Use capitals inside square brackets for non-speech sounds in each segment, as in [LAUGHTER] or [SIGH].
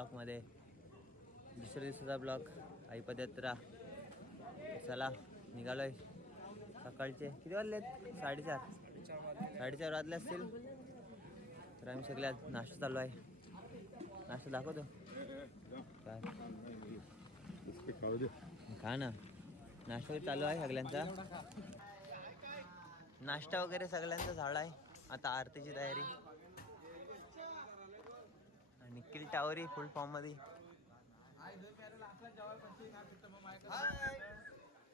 ब्लॉगमध्ये दुसऱ्या दिवसाचा ब्लॉग आई पदयात्रा. चला निघालोय. सकाळचे. किती वाजले साडेचार. साडेचार वाजले असतील. तर आम्ही सगळ्यात नाश्ता चालू आहे. नाश्ता दाखवतो. काय? खा ना. नाश्ता वगैरे चालू आहे सगळ्यांचा. नाश्ता वगैरे सगळ्यांचा झाला आहे. आता आरतीची तयारी. आणि टावर टावरी फुल फॉर्ममध्ये.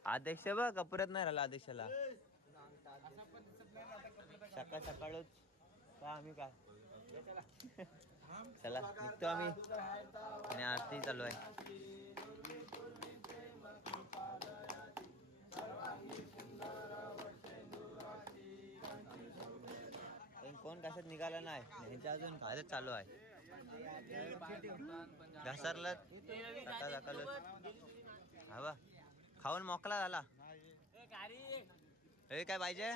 अध्यक्ष बघ कपुरात नाही राहिला अध्यक्षाला सकाळ सकाळच. का आम्ही का चला निघतो आम्ही. आणि आरती चालू आहे. पण कोण कशात निघाला नाही? ह्यांच्या अजून घालत चालू आहे. घसरलं. सकाळ सकाळ हवा खाऊन मोकला झाला. हे काय पाहिजे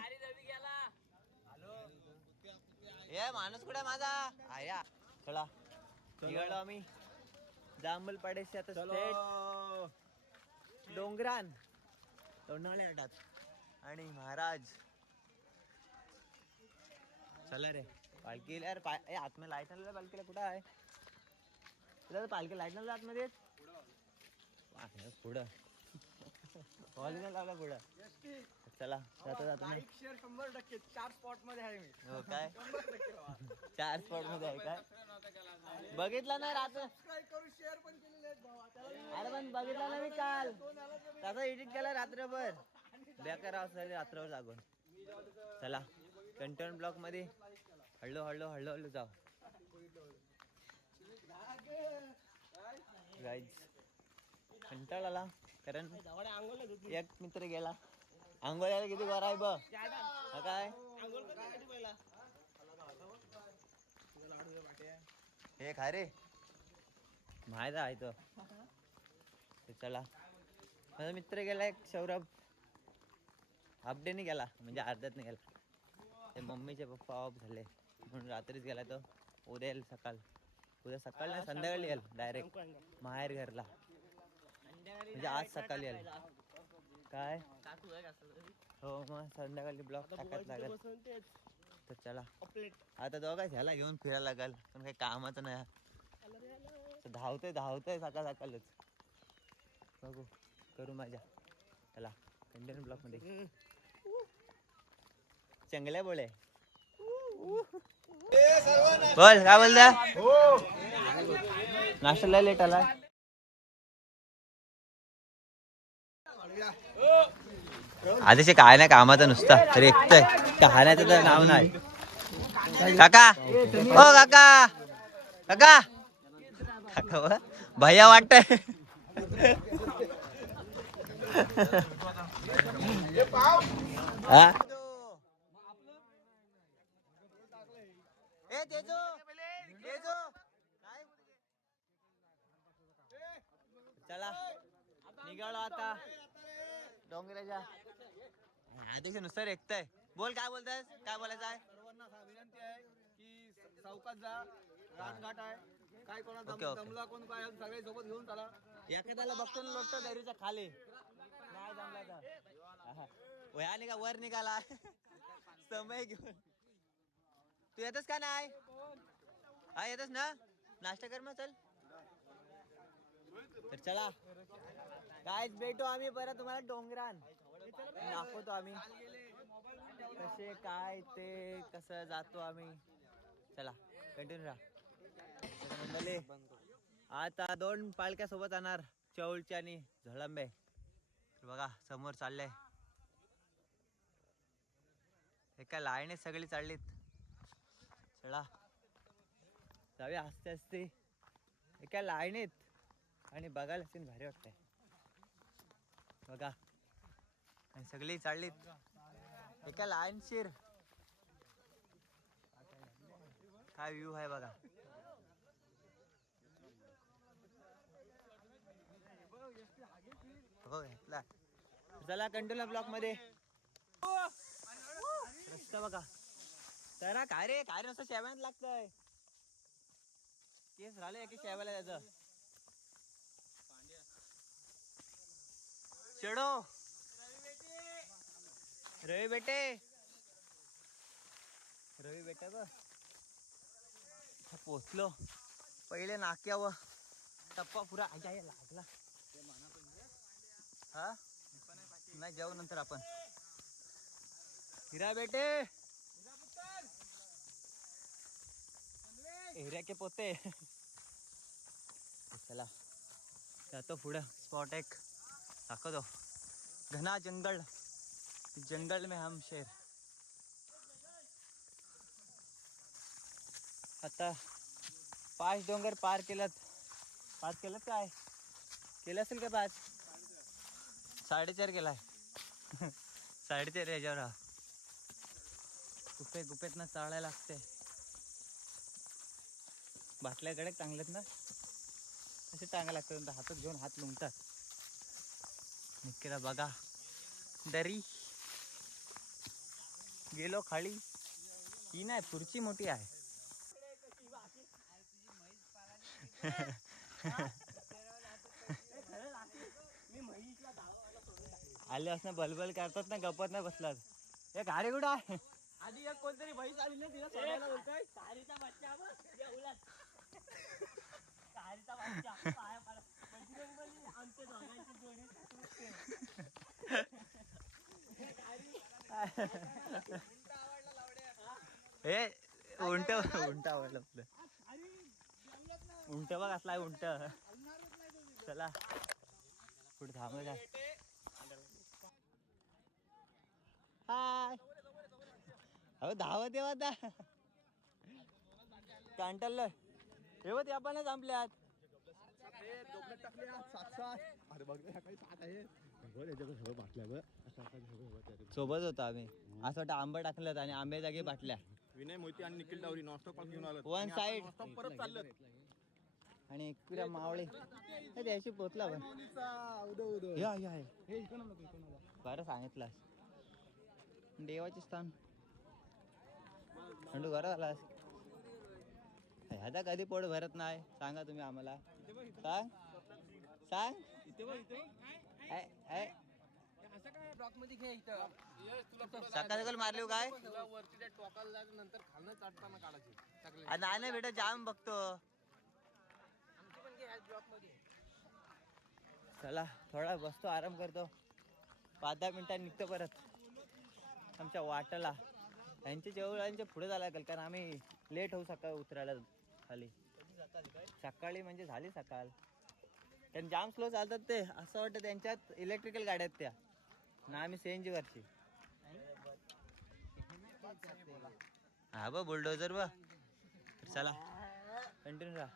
ए माणूस कुठे माझा? आया चला. निघालो आम्ही. जांभूल पाडेशी आता straight. डोंगरान. लोणावळे घाटात. आणि महाराज. चला रे. पालखी यार पा आतमध्ये लाइट आणलं पालखीला. कुठं आहे? तुला पालखी? लाइट आणलं आतमध्ये? पुढं. हॉलिंग लावला पुढं. चला जाता जाता मी. शेअर शंभर टक्के. चार स्पॉटमध्ये आहे मी. हो काय? चार स्पॉटमध्ये आहे काय? बघितलं ना रात्र सबस्क्राईब करून शेअर पण केलेले अरे पण बघितलं ना मी काल. त्याचा एडिट केला रात्रभर. बेकार असेल रात्रभर जागून. चला कंटेंट ब्लॉकमध्ये हळू हळू हळू हळू जाऊ. गाईज कंटाळ आला कारण एक मित्र गेला. आंघोळ्याला किती बरं आहे बघ. काय? हे खा रे. माहीत आहे तो. चला. माझा मित्र गेला एक सौरभ. हाफ डे नाही गेला म्हणजे अर्ध्यात नाही गेला. ते मम्मीचे पप्पा ऑफ झाले. म्हणून रात्रीच गेला तो. उद्या येईल सकाळ. उद्या सकाळ नाही संध्याकाळी येईल डायरेक्ट माहेर घरला. म्हणजे आज सकाळी येईल. काय? हो मग संध्याकाळी ब्लॉक टाकायच लागेल. तर चला. आता दोघा ह्याला घेऊन फिरायला लागेल. पण काही कामाचं नाही. तर धावतोय धावतोय सकाळ सकाळच. बघू करू माझ्या चला कंटेनर ब्लॉकमध्ये. चांगल्या बोले बोल काय बोलता नाश्त्याला लेट आला आधीच काय नाही कामाचा नुसता. तरी एकटंय कहाण्याचं तर नाव नाही. काका! ओ काका! काका! काका भैया वाटतंय. हा? ए, तेजू, तेजू, काय? चला. निघालो आता. डोंगराच्या नुसार एकताय बोल काय बोलताय काय बोलायचं आहे? सर्वांना विनंती आहे की चौकात जा. राजघाट आहे. काय कोणा. जमला कोण काय सगळे सोबत घेऊन चला. एखाद्याला बघतो ना लोटतो दरीच्या खाली. नाही जमला तर. आहा. वया निघा वर निघाला. [LAUGHS] समय घेऊन. तू येतस का नाही? हा येतस ना? नाश्ता कर मग चल. तर चला. कायच भेटू आम्ही परत तुम्हाला डोंगरान. दाखवतो आम्ही. कसे काय ते कसं जातो आम्ही. चला कंटिन्यू राहा. मंडळी आता दोन पालख्या सोबत आणणार चौलची आणि झळंबे. तर बघा समोर चालले. एका लाईने सगळी चाललीत. चला. जाऊया हसते हसते एका लाईनीत आणि बघायला सीन भारी वाटतंय. बघा. आणि सगळी चाललीत. एका लाईन शिर? काय व्ह्यू आहे बघा. हो घेतला. चला कंटोला ब्लॉकमध्ये रस्ता बघा. तर काय रे काय नसतं शेवायला लागतंय. केस राहिले की शेवायला त्याचं. चढो रवी बेटे. रवी बेटा ग. पोचलो. पहिले नाक्यावर. टप्पा पुरा. आजा लागला. हा? नाही जाऊ नंतर आपण. हिरा बेटे. एरिया के पोते. चला. जातो पुढं. स्पॉट एक. दाखवतो. घना जंगल. जंगल में हम शेर. आता पाच डोंगर पार केलात. पाच केलं काय? केलं असेल का पाच? साडेचार केलाय. [LAUGHS] साडेचार याच्यावर. हा गुप्पे चाळायला लागते भातल्या बाटल्याकडे चांगलेत ना असे चांगले लागतात हातात घेऊन हात लुंगतात. निकेला बघा दरी. गेलो खाली. ही नाही पुढची मोठी आहे. आले असं बलबल करतात ना गपत नाही बसलात. हे गाडी कुठं आहे? आधी एक कोणतरी म्हैस आली ना तिला सोडायला बोलतोय. सारीचा बच्चा हे उंट उंट आवडलं आपलं. उंट बघ असला उंट. चला. कुठे थांबलं काय हाय. अहो धावत येवा आता. कांटल ते आपण संपल्यात टाकले सात सात अरे बघ ना, काही सात आहे बघ याच्यात सगळं बाटल्या बघ असं असं सगळं बघ त्याच्यात. सोबत होतो आम्ही. असं वाटतं आंबा टाकलं आणि आंबे जागी बाटल्या. विनय मोहिते आणि निखिल डावरी नॉनस्टॉप घेऊन आलं side. नॉनस्टॉप परत चाललं आणि एकविरा मावळे. हे त्याशी पोचला पण. या. बरं सांगितलास. देवाचे स्थान. खंडू घरात आलास ह्याचा कधी पोट भरत नाही? सांगा तुम्ही आम्हाला. सांग? सांग? हो काय सकाळ सकाळ मारली काय? आ, नाही नाही बेटा जाम बघतो. चला थोडा बसतो आराम करतो. पाच दहा मिनिटांनी निघतो परत. आमच्या वाटाला. यांच्या जेवळांच्या पुढे झाला लागेल कारण आम्ही लेट होऊ सकाळ उतरायला. खाली सकाळी म्हणजे झाली सकाळ. कारण जाम स्लो चालतात ते. असं वाटतं त्यांच्यात इलेक्ट्रिकल गाड्या आहेत त्या. ना आम्ही सीएनजी वरची. हा बा बुलडोजर बा. चला. कंटिन्यू राहा.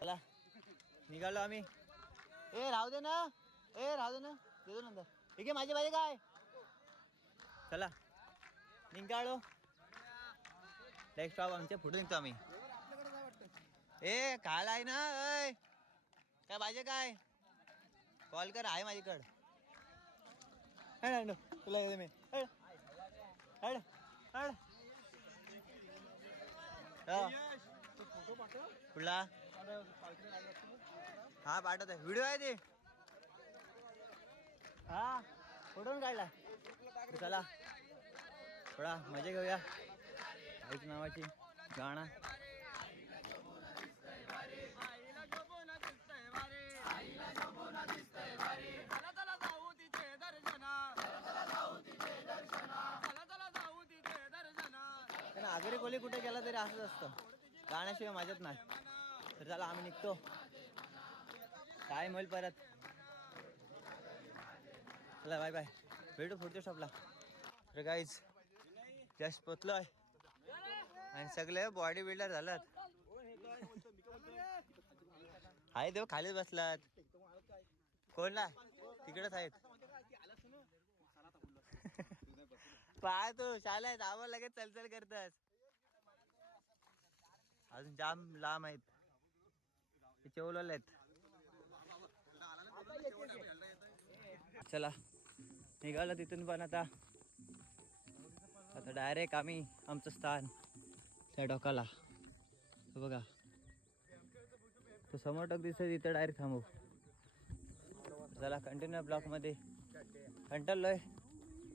चला. निघालो आम्ही. ए राहू दे ना. ए राहू दे ना. देतो नंतर. ठीक आहे माझी बाई काय? चला. निघालो. नेक्स्ट स्टॉप आमच्या पुढे निघतो आम्ही. ए काल आहे ना ऐ. काय पाहिजे काय? कॉल कर आहे माझ्याकडं. हड तुला येते मी. हड हड हड हा. कुठला? हा पाठवत. आहे व्हिडिओ आहे ते. हा. कुठून काढला. चला. थोडा मजा घेऊया. आईच नावाची गाणं चला चला जाऊ तिथे दर्शना चला जाऊ तिथे दर्शना चला चला जाऊ तिथे दर्शना पण आगरी कोली कुठे गेला तरी असंच असतं. गाण्याशिवाय माझ्यात नाही. तर चला आम्ही निघतो. काय होईल परत. चला बाय बाय भेटू पुढच्या शॉपला तर गाईज जस्ट पोचलोय. आणि सगळे बॉडी बिल्डर झालात. आहे देव खालीच बसलात. कोणला? तिकडेच आहेत. [LAUGHS] पाय तू शाला आहेत आम्हाला लगेच चलचल करतस. अजून जाम लांब आहेत. ते आहेत. चला निघाला तिथून पण आता. आता डायरेक्ट आम्ही आमचं स्थान त्या डोकाला बघा. तो समोर टक दिसत इथं डायरेक्ट थांबू. चला कंटिन्यू ब्लॉकमध्ये कंटाळलोय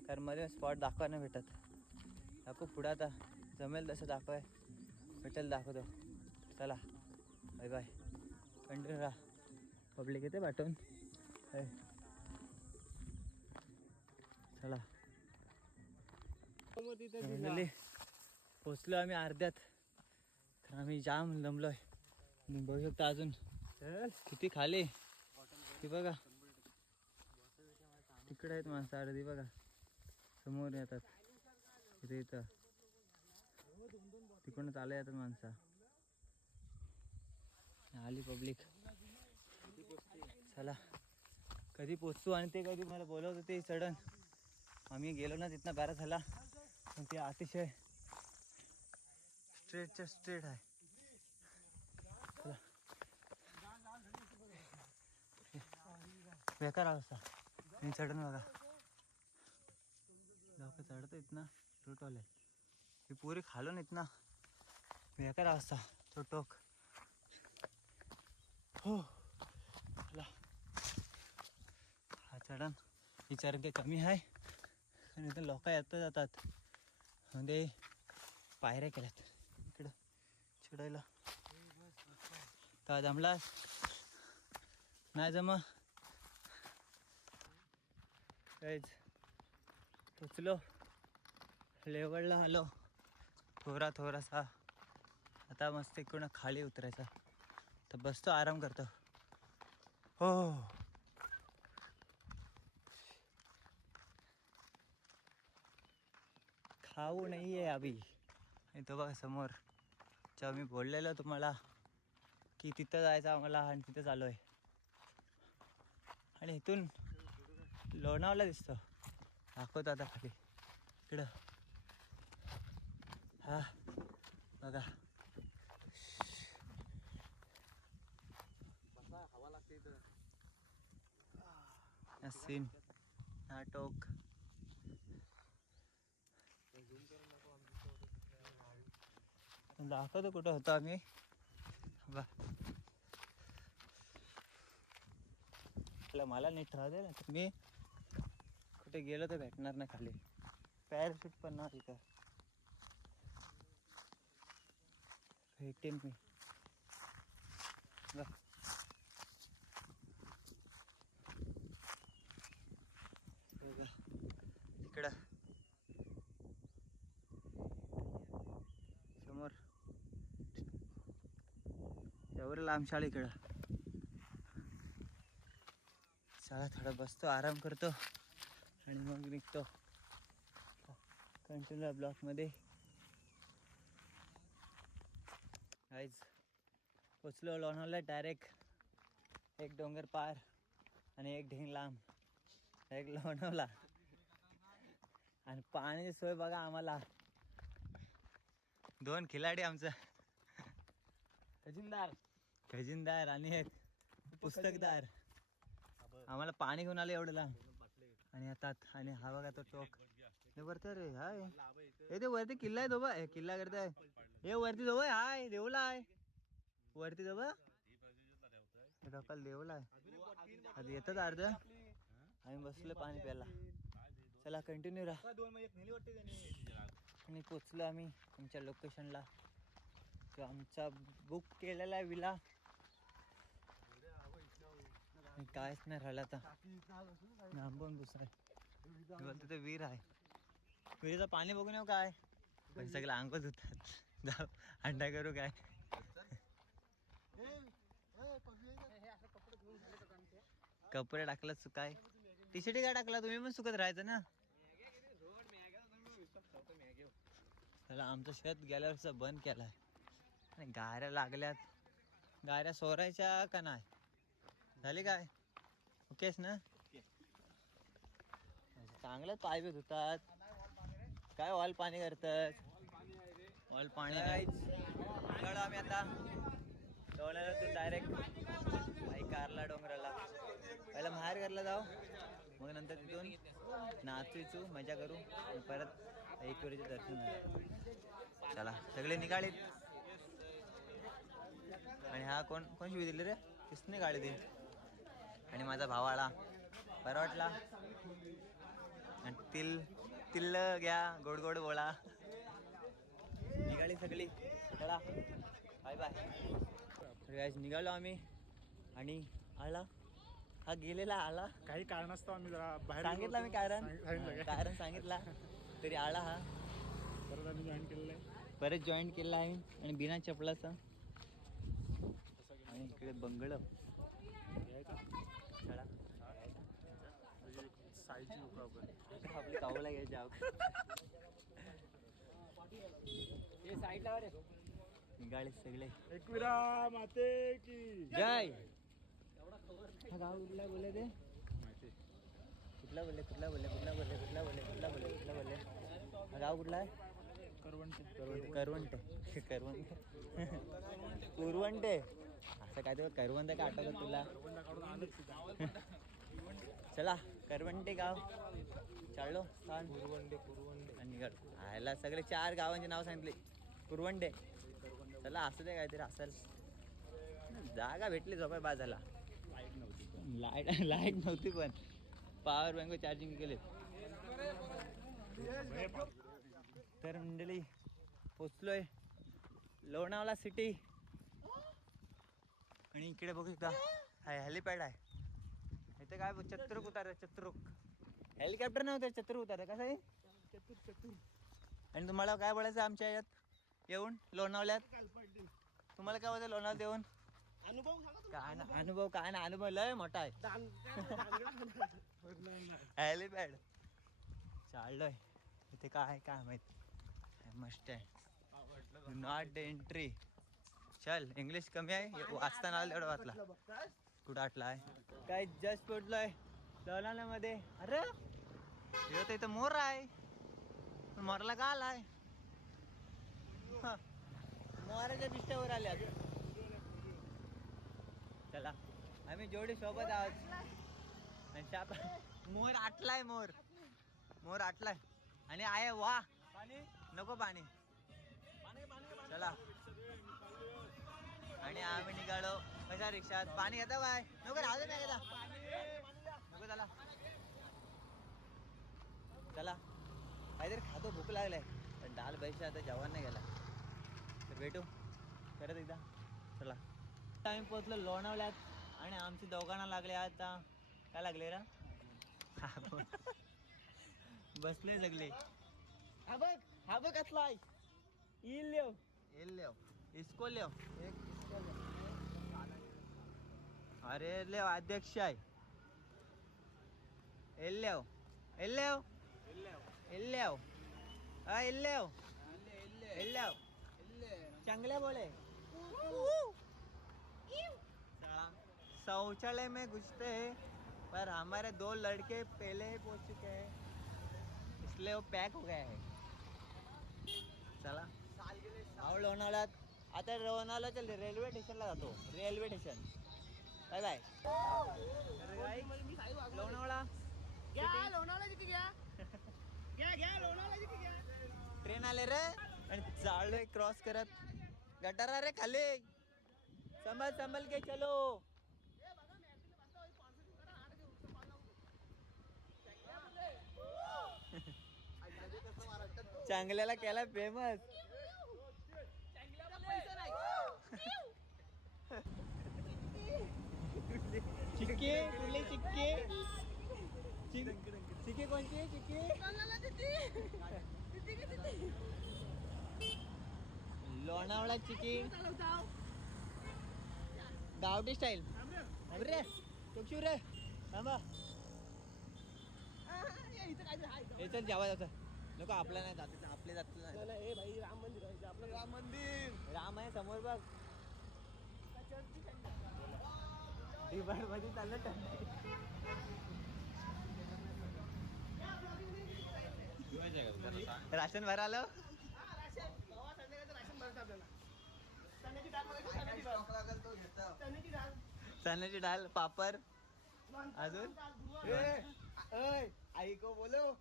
कारण मध्ये स्पॉट दाखवायला भेटत. दाखव पुढं आता. जमेल तसं दाखवाय. भेटेल दाखवतो. चला बाय बाय कंटिन्यू राहा. पब्लिक येते पाठवून. हाय. चला. फायनली पोचलो आम्ही अर्ध्यात. कारण आम्ही जाम लंबलोय बघू शकता अजून. किती खाली. ती बघा. तिकडे आहेत माणसं अर्धी बघा. समोर येतात. इथे इथं. तिकडून चालू येतात माणसं. आली पब्लिक चला. कधी पोचतो आणि ते कधी मला बोलवत होते सडन आम्ही गेलो ना तिथनं बरा झाला. पण ते अतिशय स्ट्रेटच्या स्ट्रेट आहे. चला. बेकार अवस्था. मी चढण बघा. लोक चढत इथनं. ना रूटवाले ही पुरी खालून येत ना. बेकार अवस्था तो टोक. हो. हा चढण. विचार काही कमी आहे. आणि इथं लोक येतात जातात. म्हणजे पायऱ्या केल्यात. इकडं चिडायला का जमलास नाही जमा. काहीच पोचलो. लेवडला आलो. थोडा थोडासा आता मस्त इकडून खाली उतरायचा. तर बसतो आराम करतो. हो. खाऊ नाही आहे आभी आणि तो बघा समोर. जेव्हा मी बोललेलो तुम्हाला की तिथं जायचं आम्हाला आणि तिथं चालू आहे आणि इथून लोणावला दिसतो. दाखवतो आता खाली. इकडं. हा बघा. हवा लागते सीन हा टोक दाखवतो कुठं होतो आम्ही. बा. मला नीट राहू दे ना. तुम्ही कुठे गेलो तर भेटणार नाही खाली. पॅराशूट पण ना तिथं भेटेन मी. बघ. इकडं. समोर. त्यावर लांब शाळा इकडं. शाळा थोडा बसतो आराम करतो आणि मग निघतो. कंटिन्यू ब्लॉकमध्ये गाईज पोचलो लोणावला डायरेक्ट एक डोंगर पार आणि एक ढेंग लांब. एक लोणावला. आणि पाण्याची सोय बघा आम्हाला. दोन खिलाडी आमचं. खजिनदार. खजिनदार आणि एक पुस्तकदार. आम्हाला पाणी घेऊन आलं एवढं लांब. आणि हातात आणि हा बघा तो टोक. वरती रे हाय. हे ते वरती किल्ला आहे तो बा किल्ला करताय. हे वरती जो हाय देवला आहे वरती जो बा हे डोकाला देवला आहे आधी येतात अर्ध. आम्ही बसलो पाणी प्यायला. चला कंटिन्यू राहा. त्याने. आणि पोचलो आम्ही आमच्या लोकेशनला तो आमचा बुक केलेला विला. आणि कायच नाही राहिलं आता. लांबून दुसरं. बोलतो ते वीर आहे. विहिरीचं पाणी बघून येऊ काय? पण सगळं अंगच होतात जाऊ अंडा करू काय? कपडे टाकलं काय? टी शर्ट काय टाकला? तुम्ही पण सुकत राहायचं ना? त्याला आमचं शेत गेल्या वर्षी बंद केलाय. आणि गाऱ्या लागल्यात. गाऱ्या सोरायच्या का नाही? झाली काय? ओकेच ना? चांगलंच पाय धुतात. काय वाल पाणी करतात? ऑल पाणी निघालो आम्ही आता डोंगरातून डायरेक्ट आई कारला डोंगराला. पहिला बाहेर घरला जाऊ मग नंतर तिथून नाचू मजा करू आणि परत ऐकवरीचे दर्शन घेऊ. चला सगळे निघाले आणि हा कोण कोण शिवी दिली रे? किसने गाडी दिली. आणि माझा भाव आला. बरा वाटला. आणि तिल तिल्ल घ्या गोड गोड बोला. निघाली सगळी. चला. बाय बाय तर निघालो आम्ही. आणि आला. हा गेलेला आला. काही कारणास्तव आम्ही जरा बाहेर सांगितलं मी कारण? कारण सांगितला. तरी आला हा. परत आम्ही जॉईन केलेलं आहे. परत जॉईन केला आहे. आणि बिना चपलाचा. आणि इकडे बंगळ चला. साईची आपली कावला घ्यायची आहोत हे साईडला रे निघाले सगळे। एकविरा माते की। जय। हा गाव कुठला बोलले ते? कुठला बोलले कुठला बोलले कुठला बोलले कुठला बोलले कुठला बोलले कुठला बोलले? हा गाव कुठला आहे? करवंट. करवंटे. करवंटे. कुरवंटे. असं काय ते करवंट का आठवलं तुला? चला करवंटे गाव. चाललो. स्थान. कुरवंडे कुरवंडे. आणि निघाल. आयला सगळे चार गावांचे नाव सांगितले. कुरवंडे. चला असं ते काहीतरी असेल. जागा भेटली झोपाय बाजाला लाइट नव्हती लाइट लाइट नव्हती पण. पॉवर बँक चार्जिंग केले. तर मंडळी पोचलोय लोणावळा सिटी आणि इकडे बघू शकता हाय हेलिपॅड आहे. इथे काय बघ, चत्रुक उतार चत्रुक. हेलिकॉप्टर नव्हतं चत्रुक उतार. कसं आहे? आणि तुम्हाला काय बोलायचं आमच्या यात? येऊन लोणावळ्यात तुम्हाला काय बोलायचं लोणावळ्यात येऊन अनुभव काय ना अनुभव. काय ना अनुभव लय मोठा आहे. हेलिपॅड चाललोय. इथे काय काय माहीत? मस्त आहे. नॉट एंट्री चल इंग्लिश कमी आहे. वाचताना आलं एवढं वाचला. कुठं आटला आहे? काय जस्ट पोचलोय लोणावळ्यामध्ये अरे! इथं मोर आहे. मोरला का आलाय हा. मोराच्या दिष्ट्यावर आल्या चला आम्ही जोडी सोबत आहोत. आणि शाप मोर आटलाय मोर. मोर आटलाय. आणि आहे वा. नको पाणी. चला. आणि आम्ही निघालो कशा रिक्षात पाणी घेता बाय. नको राहू नाही घेता नको चला. चला. काहीतरी खातो भूक लागलाय. पण डाल पैसे आता जेवण नाही गेला भेटू. परत एकदा. चला. आम्ही पोचलो लोणावळ्यात आणि आमची दोघांना लागले आता. काय लागले रा? बसले सगळे. हा बघ हा बघ कसला येईल लेव येल लेव इसको लेव अरे लेव अध्यक्ष आहे. एल लेव एल लेव एल लेव हा एल लेव एल लेव चांगले बोले। शौचालय में घुसते हैं पर हमारे दो लड़के पहले ही पहुंच चुके हैं इसलिए वो पैक हो गया है। चला। आओ लोणावळ्यात आता लोणावळा चल रेल्वे स्टेशनला जातो railway station bye bye Lonavala घ्या लोणावळा किती घ्या घ्या घ्या लोणावळा किती घ्या ट्रेन आले रे। आणि चाललोय क्रॉस करत। गटारा रे खाली. संभल संभल के चलो. चांगल्याला केला फेमस चिक्की कुठली चिक्की. चिक्की कोणची? चिक्की? लोणावळा चिकी गावठी स्टाईल रे चोक्षू रे थांबा. हे चल जेवा जातं नको आपल्या नाही जात. आपले जात नाही. हे भाई राम मंदिर आहे. आपलं राम मंदिर. राम आहे समोर बघ. डिमांडमध्ये चाललं राशन भरालं चण्याची डाळ पापड. अजून? ऐको बोलो.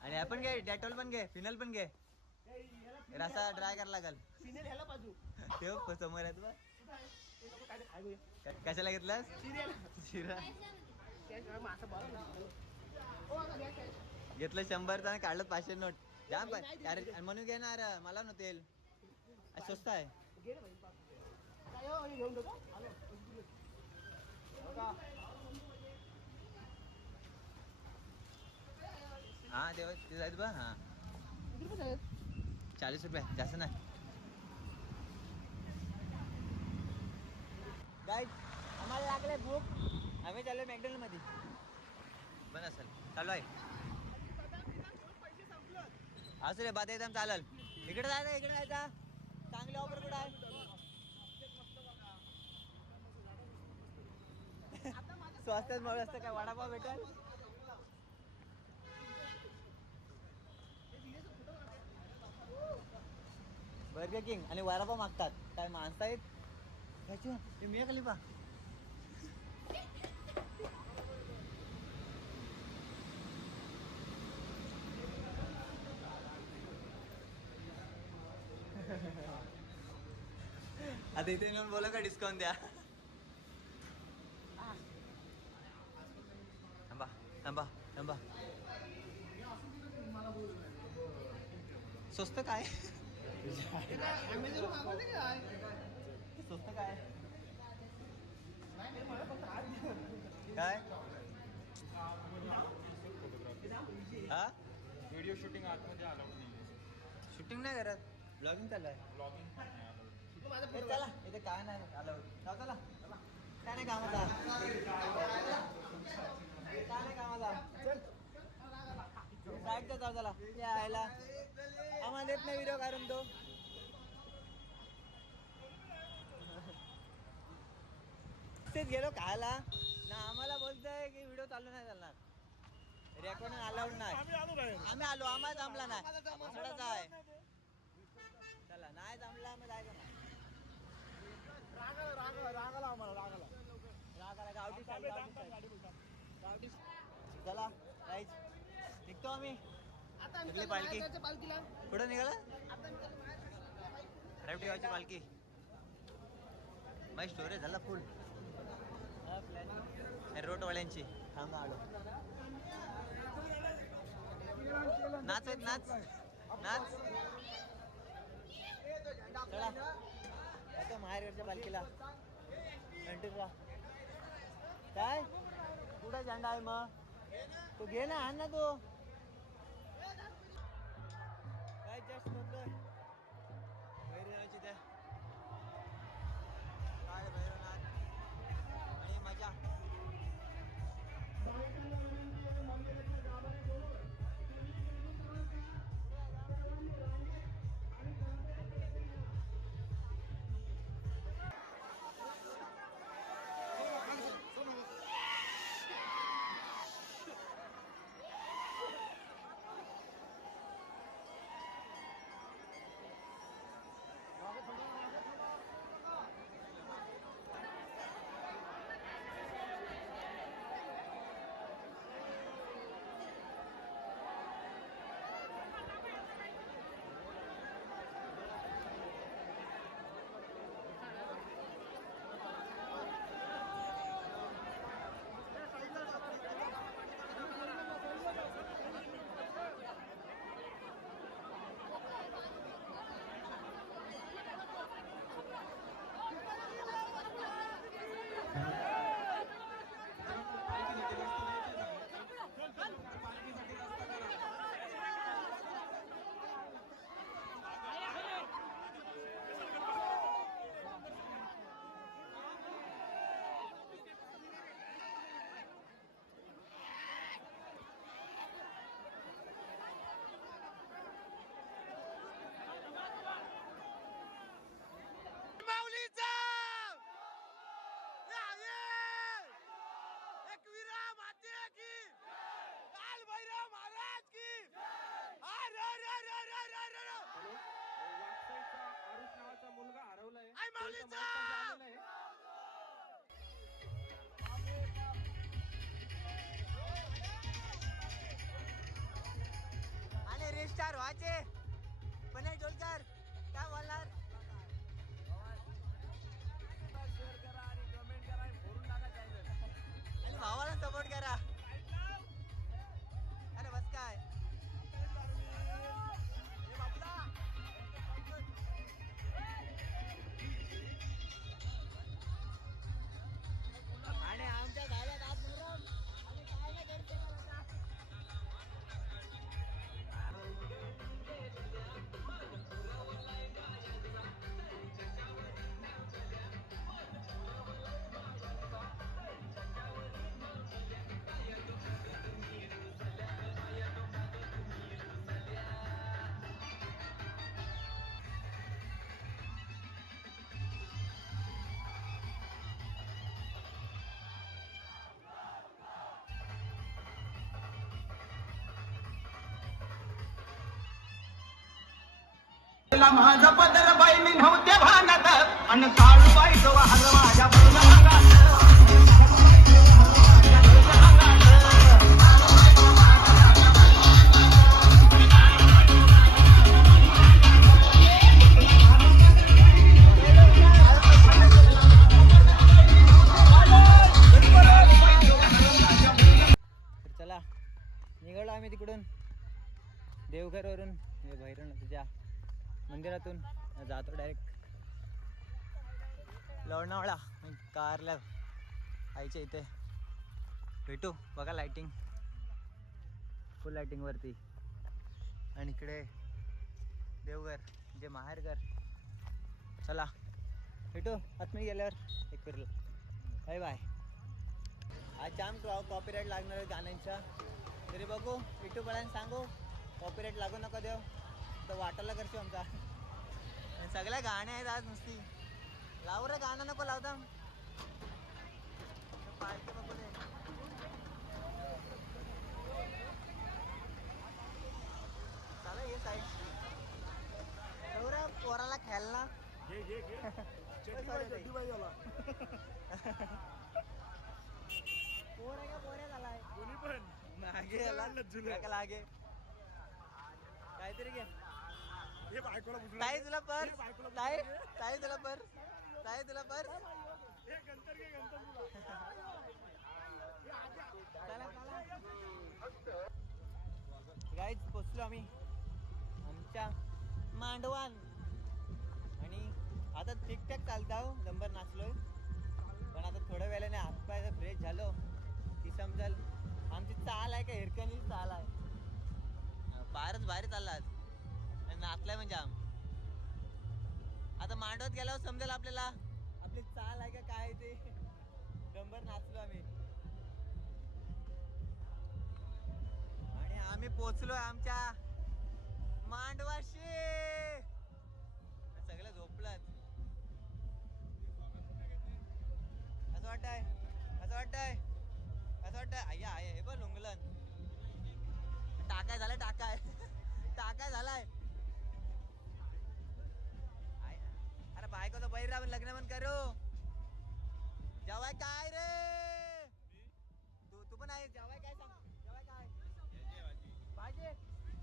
आणि आपण घे डेटॉल पण घे फिनल पण घे. हे, रसा ड्राय करायला लागल. ह्याला बाजू तेव्हा समोर आहे? ते नको काय ते खाय बघूया. क- कशाला घेतलास सिरियल शिरा. हो. घेतलं शंभरचा आणि काढलं पाचशे नोट. जाम पण अरे म्हणून घेणार मला न तेल. स्वस्त आहे. हा देवा ते बा हा. चाळीस रुपये जास्त नाही. काय आम्हाला लागले भूक. आम्ही चाललो मॅकडलमध्ये. बन असेल चालू आहे. असू रे बात एकदम चालेल. इकडे जायचं इकडे जायचा चांगली ऑफर कुठं आहे? स्वस्तात मग असतं काय वडापाव भेटेल? बर्गर किंग आणि वडापाव मागतात. काय माणसं आहेत मी खाली पा आता इथे येऊन बोला का डिस्काउंट द्या. थांबा थांबा थांबा. स्वस्त काय? स्वस्त काय. काय? हा? व्हिडिओ शूटिंग आतमध्ये अलाउड नाही शूटिंग नाही करत. ब्लॉगिंग चालू आहे. ब्लॉगिंग चला इथे काय नाही आलं. चला चला. काय नाही कामाचा काय नाही कामाचा चल. साईडचा जाऊ चला. यायला आम्हाला देत नाही व्हिडिओ काढून तो. तेच गेलो खायला. ना आम्हाला बोलतोय की व्हिडिओ चालू नाही चालणार. रेकॉर्ड अलाउड नाही. आम्ही आलो आम्हाला जमला नाही. चला नाही जमला मग जायचं. रागाला, आम्हाला, रागाला. रागाला गावठी गावठी. चला जायच निघतो आम्ही. कुठली पालखी? कुठं निघाला? गावची पालखी. माझी स्टोरेज झाला फुल रोटवाल्यांची. थांब आलो. नाच आहेत, नाच. नाच. चला. माहेरच्या पालखीला. कंटिन्यू काय? कुठं झेंडा आहे मग? तू घे ना आण ना तू. हरवलाय तो इथं महाराष्ट्रात आलेला माझा पदर बाई मी नव्हते भानत. आणि काळू बाई तो हलवा माझ्या मंदिरातून जातो डायरेक्ट लोणावळा. कारला. आईच्या इथे. भेटू. बघा लायटिंग फुल लायटिंगवरती आणि इकडे देवघर. जे माहेरघर चला. भेटू. आत्मी गेल्यावर. एक फिरलं बाय बाय आज जाम कॉपीराईट लागणार आहे गाण्यांच्या तरी बघू. विटू बळांनी सांगू. कॉपीराईट लागू नका देव तर वाटायला करशील आमचा. सगळ्या गाण्या आहेत आज नुसती. लावू रे गाणं नको लावता बघू दे. हे साईड पोराला खेळला [LAUGHS] पोर आहे का पोऱ्या झालाय. मागे आला. लागे. काहीतरी घे ताई तुला पर. ताई ताई तुला पर. ताई तुला पर. गाईच पोचलो आम्ही. आमच्या मांडवान. आणि आता ठीकठाक चालत आहो नंबर नाचलोय. पण आता थोड्या वेळाने हातपाय फ्रेश झालो. की समजाल. आमची चाल आहे का हिरकणी चाल आहे? बाहेरच बाहेर चाललात. आणि नाचलाय म्हणजे आम. आता मांडवत गेल्यावर समजेल आपल्याला. आपली चाल आहे का काय ते. डंबर नाचलो आम्ही. आणि आम्ही पोचलोय आमच्या मांडवाशी. सगळं झोपलं असं वाटतंय? असं वाटतंय? असं वाटतंय? अय्या आहे हे पण लुंगलन. टाकाय झालाय टाकाय. [LAUGHS] टाकाय झालाय. अरे बायको तो बैरा लग्न पण करू. जेवाय काय रे? तू तू पण आहे. जवाय काय सांग? जवाय काय? भाजी.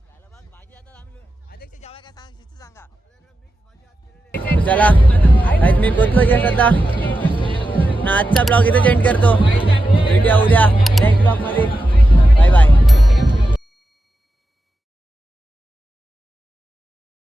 झालं बघ भाजी आता आम्ही अध्यक्ष जेवाय काय सांग? शिस्त सांगा. चला आज मी पोचलो जे सध्या. ना आजचा ब्लॉग इथे चेंज करतो. भेटूया उद्या. नेक्स्ट ब्लॉगमध्ये.